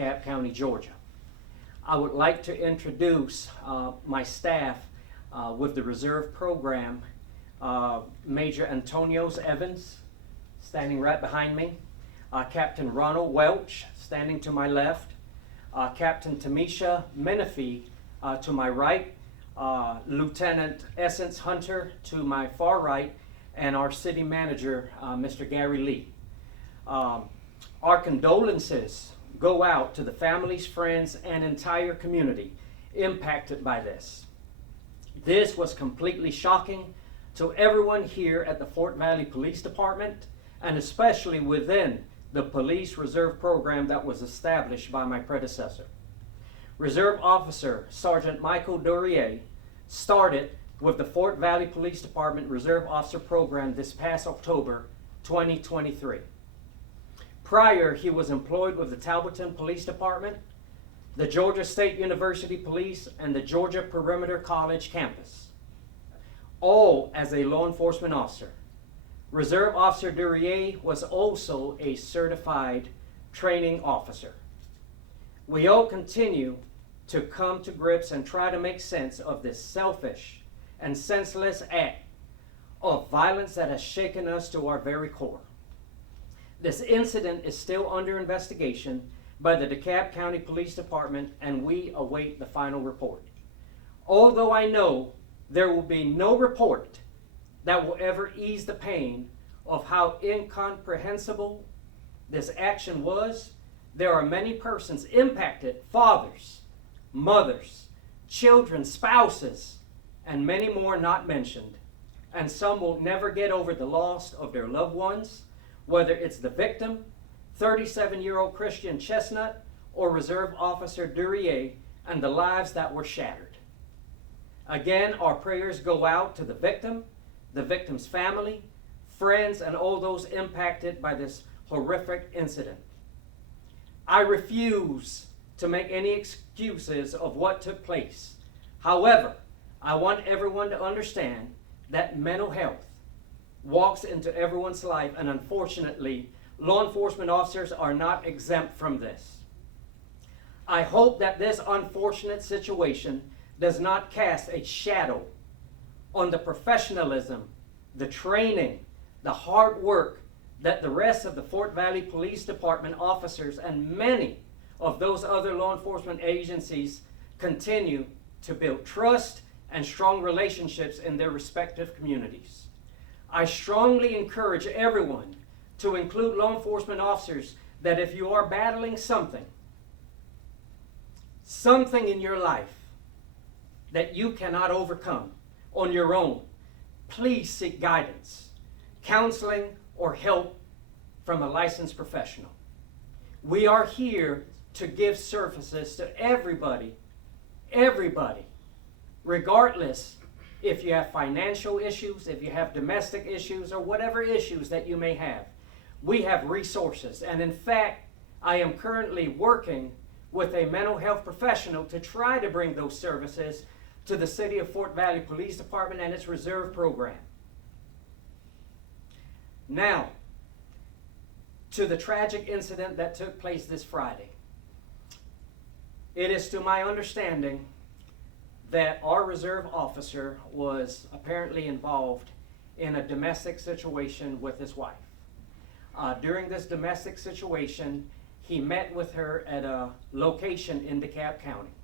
Dekalb County, Georgia. I would like to introduce my staff with the reserve program. Major Antonios Evans, standing right behind me. Captain Ronald Welch, standing to my left. Captain Tamisha Menifee to my right. Lieutenant Essence Hunter to my far right. And our city manager, Mr. Gary Lee. Our condolences go out to the families, friends, and entire community impacted by this. This was completely shocking to everyone here at the Fort Valley Police Department, and especially within the police reserve program that was established by my predecessor. Reserve Officer Sergeant Michael Durieux started with the Fort Valley Police Department Reserve Officer Program this past October 2023. Prior, he was employed with the Talbotton Police Department, the Georgia State University Police, and the Georgia Perimeter College campus, all as a law enforcement officer. Reserve Officer Durieux was also a certified training officer. We all continue to come to grips and try to make sense of this selfish and senseless act of violence that has shaken us to our very core. This incident is still under investigation by the Dekalb County Police Department, and we await the final report. Although I know there will be no report that will ever ease the pain of how incomprehensible this action was, there are many persons impacted, fathers, mothers, children, spouses, and many more not mentioned. And some will never get over the loss of their loved ones, whether it's the victim, 37-year-old Christian Chestnut, or Reserve Officer Durieux, and the lives that were shattered. Again, our prayers go out to the victim's family, friends, and all those impacted by this horrific incident. I refuse to make any excuses of what took place. However, I want everyone to understand that mental health walks into everyone's life, and unfortunately, law enforcement officers are not exempt from this. I hope that this unfortunate situation does not cast a shadow on the professionalism, the training, the hard work that the rest of the Fort Valley Police Department officers and many of those other law enforcement agencies continue to build trust and strong relationships in their respective communities. I strongly encourage everyone to include law enforcement officers that if you are battling something in your life that you cannot overcome on your own, please seek guidance, counseling, or help from a licensed professional. We are here to give services to everybody, regardless if you have financial issues, if you have domestic issues, or whatever issues that you may have. We have resources, and in fact, I am currently working with a mental health professional to try to bring those services to the City of Fort Valley Police Department and its reserve program. Now, to the tragic incident that took place this Friday. It is to my understanding that our reserve officer was apparently involved in a domestic situation with his wife. During this domestic situation, he met with her at a location in Dekalb County,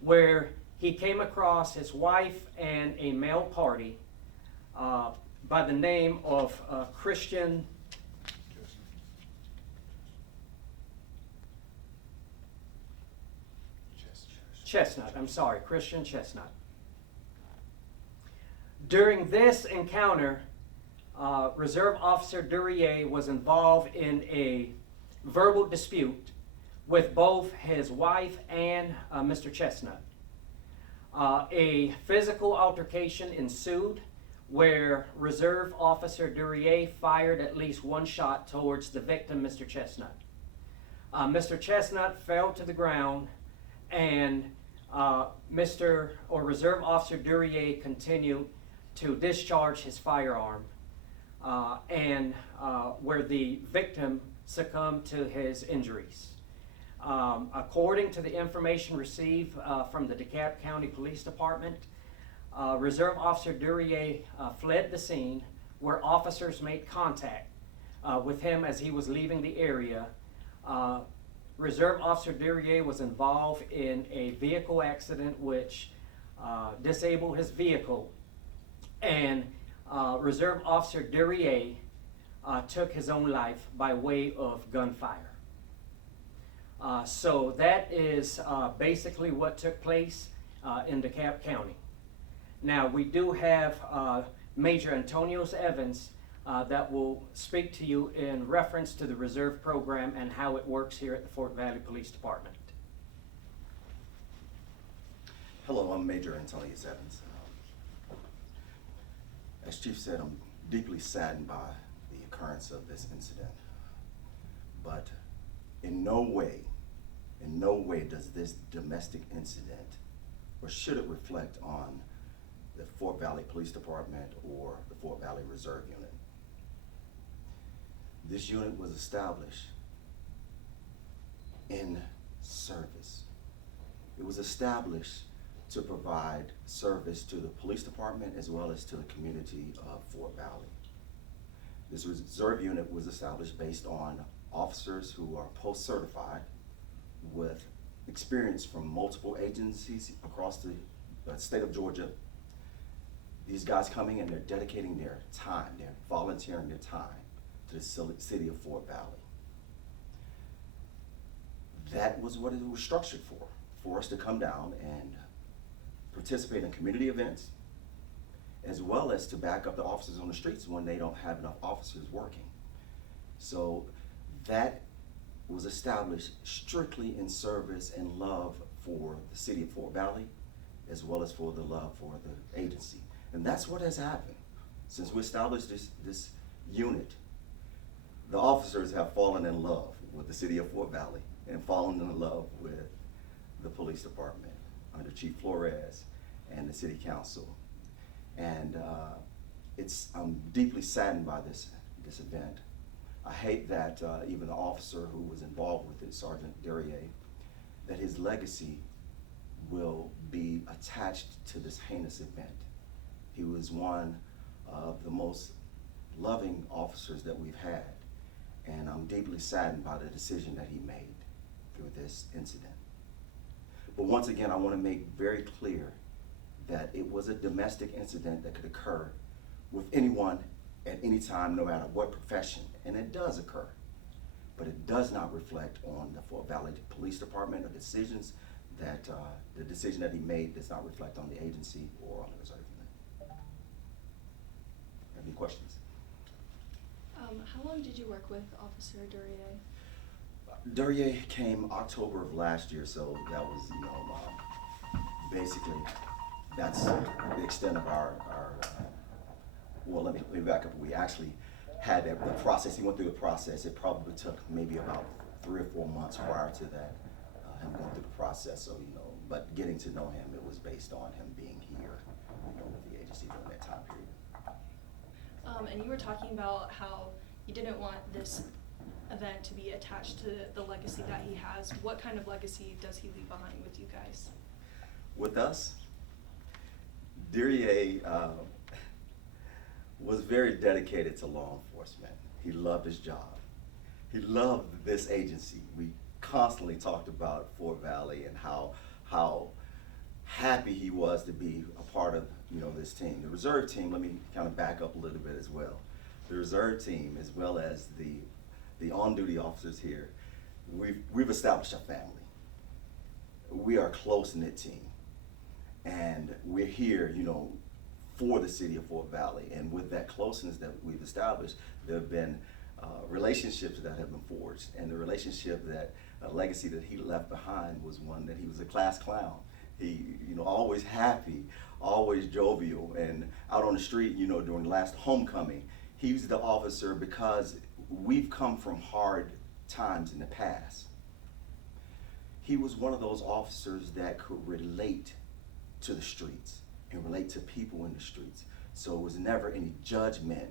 where he came across his wife and a male party by the name of Christian Chestnut. Christian Chestnut. During this encounter, Reserve Officer Durieux was involved in a verbal dispute with both his wife and Mr. Chestnut. A physical altercation ensued where Reserve Officer Durieux fired at least one shot towards the victim, Mr. Chestnut. Mr. Chestnut fell to the ground, and Reserve Officer Durieux continued to discharge his firearm, where the victim succumbed to his injuries. According to the information received from the Dekalb County Police Department, Reserve Officer Durieux fled the scene where officers made contact with him as he was leaving the area. Reserve Officer Durieux was involved in a vehicle accident which disabled his vehicle, and Reserve Officer Durieux took his own life by way of gunfire. So that is basically what took place in DeKalb County. Now we do have Major Antonios Evans that will speak to you in reference to the reserve program and how it works here at the Fort Valley Police Department. Hello, I'm Major Antonios Evans. As Chief said, I'm deeply saddened by the occurrence of this incident. But in no way does this domestic incident, or should it reflect on the Fort Valley Police Department or the Fort Valley Reserve Unit. This unit was established in service. It was established to provide service to the police department as well as to the community of Fort Valley. This reserve unit was established based on officers who are post-certified with experience from multiple agencies across the state of Georgia. These guys coming and they're dedicating their time, they're volunteering their time to the city of Fort Valley. That was what it was structured for us to come down and participate in community events, as well as to back up the officers on the streets when they don't have enough officers working. So that was established strictly in service and love for the city of Fort Valley, as well as for the love for the agency. And that's what has happened. Since we established this unit, the officers have fallen in love with the city of Fort Valley and fallen in love with the police department under Chief Flores and the city council. And I'm deeply saddened by this event. I hate that even the officer who was involved with it, Sergeant Durieux, that his legacy will be attached to this heinous event. He was one of the most loving officers that we've had, and I'm deeply saddened by the decision that he made through this incident. But once again, I want to make very clear that it was a domestic incident that could occur with anyone at any time, no matter what profession, and it does occur. But it does not reflect on the Fort Valley Police Department or decisions that, the decision that he made does not reflect on the agency or on the reserve unit. Any questions? How long did you work with Officer Durieux? Durieux came October of last year, so that was, basically, that's the extent of our well, let me back up. We actually had the process. He went through the process. It probably took maybe about 3 or 4 months prior to that, him going through the process. So, but getting to know him, it was based on him being here, with the agency during that time period. And you were talking about how you didn't want this event to be attached to the legacy that he has. What kind of legacy does he leave behind with you guys? With us, Durieux was very dedicated to law enforcement. He loved his job. He loved this agency. We constantly talked about Fort Valley and how happy he was to be a part of this team. The reserve team, let me kind of back up a little bit as well. The reserve team, as well as the on-duty officers here, we've established a family. We are a close-knit team, and we're here, for the city of Fort Valley. And with that closeness that we've established, there have been relationships that have been forged, and the relationship a legacy that he left behind was one that he was a class clown. He, always happy, always jovial, and out on the street, during the last homecoming, he was the officer because we've come from hard times in the past. He was one of those officers that could relate to the streets and relate to people in the streets. So it was never any judgment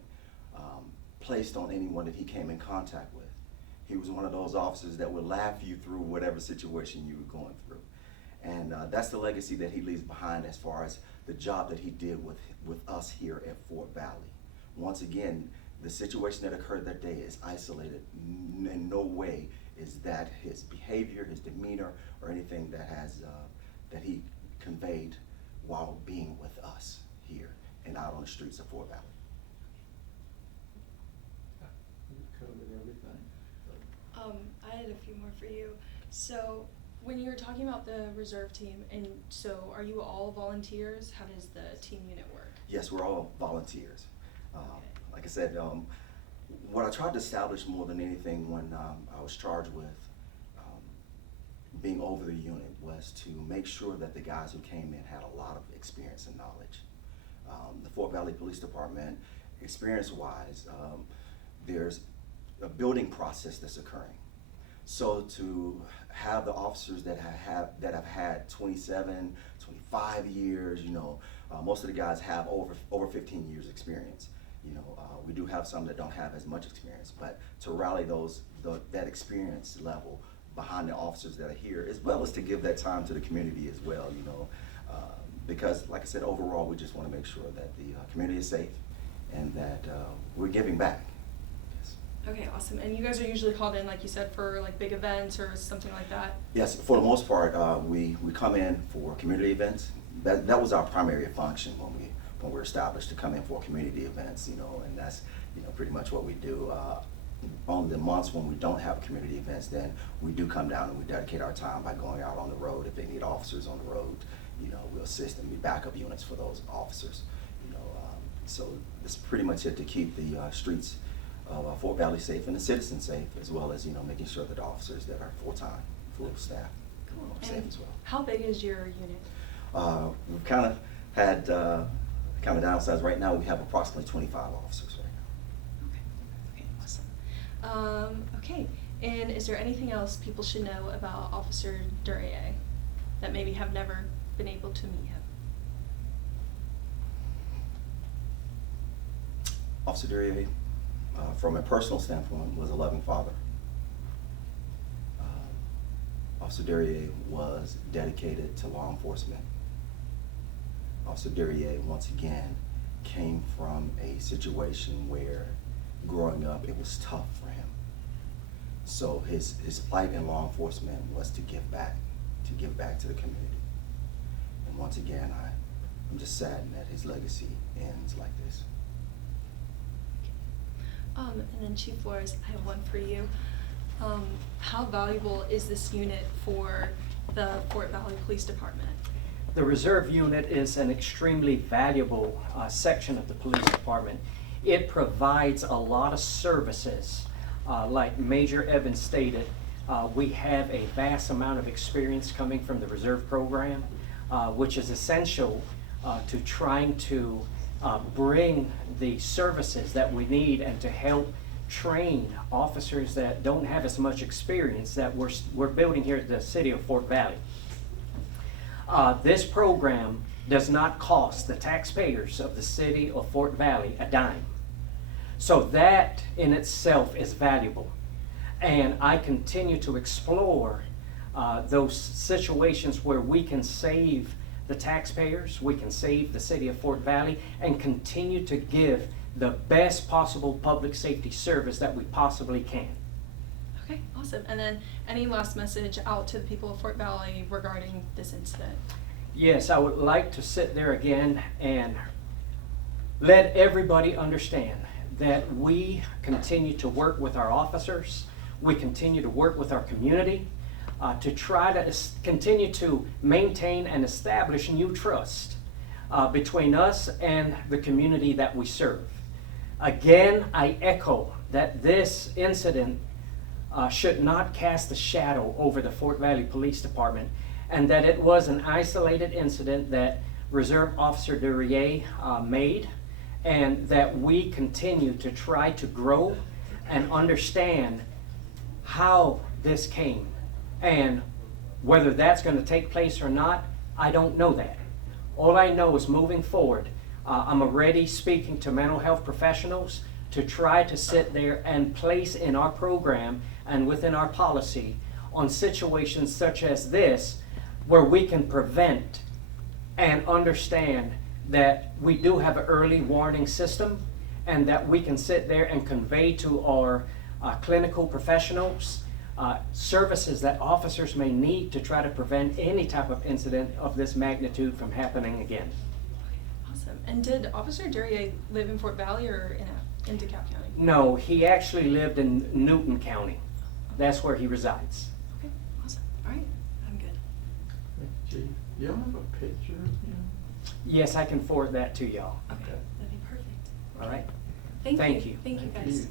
placed on anyone that he came in contact with. He was one of those officers that would laugh you through whatever situation you were going through. And that's the legacy that he leaves behind as far as the job that he did with us here at Fort Valley. Once again, the situation that occurred that day is isolated. In no way is that his behavior, his demeanor, or anything that he conveyed while being with us here and out on the streets of Fort Valley. You've covered everything. I had a few more for you. So when you were talking about the reserve team, and so are you all volunteers? How does the team unit work? Yes, we're all volunteers. Okay. Like I said, what I tried to establish more than anything when I was charged with being over the unit was to make sure that the guys who came in had a lot of experience and knowledge. The Fort Valley Police Department, experience-wise, there's a building process that's occurring. So to have the officers that have had 27, 25 years, most of the guys have over 15 years experience. We do have some that don't have as much experience, but to rally that experience level behind the officers that are here, as well as to give that time to the community as well, because like I said, overall, we just want to make sure that the community is safe and that we're giving back. Yes. Okay, awesome. And you guys are usually called in, like you said, for like big events or something like that? Yes, for the most part, we come in for community events. That was our primary function when we were established, to come in for community events, and that's pretty much what we do. On the months when we don't have community events, then we do come down and we dedicate our time by going out on the road. If they need officers on the road, we'll assist and be backup units for those officers. So it's pretty much it to keep the streets of Fort Valley safe and the citizens safe, as well as making sure that the officers that are full-time, full staff, Cool. are safe as well. How big is your unit? We've kind of had kind of downsized. Right now we have approximately 25 officers right now. Okay, awesome. Okay, and is there anything else people should know about Officer Durieux that maybe have never been able to meet him? Officer Durieux, from a personal standpoint, was a loving father. Officer Durieux was dedicated to law enforcement. Officer Durieux, once again, came from a situation where growing up it was tough for him. So his plight in law enforcement was to give back to the community. And once again, I'm just saddened that his legacy ends like this. And then Chief Flores, I have one for you. How valuable is this unit for the Fort Valley Police Department? The reserve unit is an extremely valuable section of the police department. It provides a lot of services. Like Major Evans stated, we have a vast amount of experience coming from the reserve program, which is essential to trying to bring the services that we need and to help train officers that don't have as much experience that we're building here at the city of Fort Valley. This program does not cost the taxpayers of the city of Fort Valley a dime. So that in itself is valuable. And I continue to explore those situations where we can save the taxpayers, we can save the city of Fort Valley, and continue to give the best possible public safety service that we possibly can. Okay, awesome. And then any last message out to the people of Fort Valley regarding this incident? Yes, I would like to sit there again and let everybody understand that we continue to work with our officers, we continue to work with our community, to try to continue to maintain and establish new trust between us and the community that we serve. Again, I echo that this incident should not cast a shadow over the Fort Valley Police Department, and that it was an isolated incident that Reserve Officer Durieux made, and that we continue to try to grow and understand how this came. And whether that's going to take place or not, I don't know that. All I know is moving forward, I'm already speaking to mental health professionals to try to sit there and place in our program and within our policy on situations such as this, where we can prevent and understand that we do have an early warning system, and that we can sit there and convey to our clinical professionals services that officers may need to try to prevent any type of incident of this magnitude from happening again. Awesome. And did Officer Durieux live in Fort Valley or in DeKalb County? No, he actually lived in Newton County. That's where he resides. Okay, awesome. All right, I'm good. Chief, you don't have a picture of him? Yes, I can forward that to y'all. Okay, that'd be perfect. All right? Thank you. Thank you. Thank you, Thank guys. you.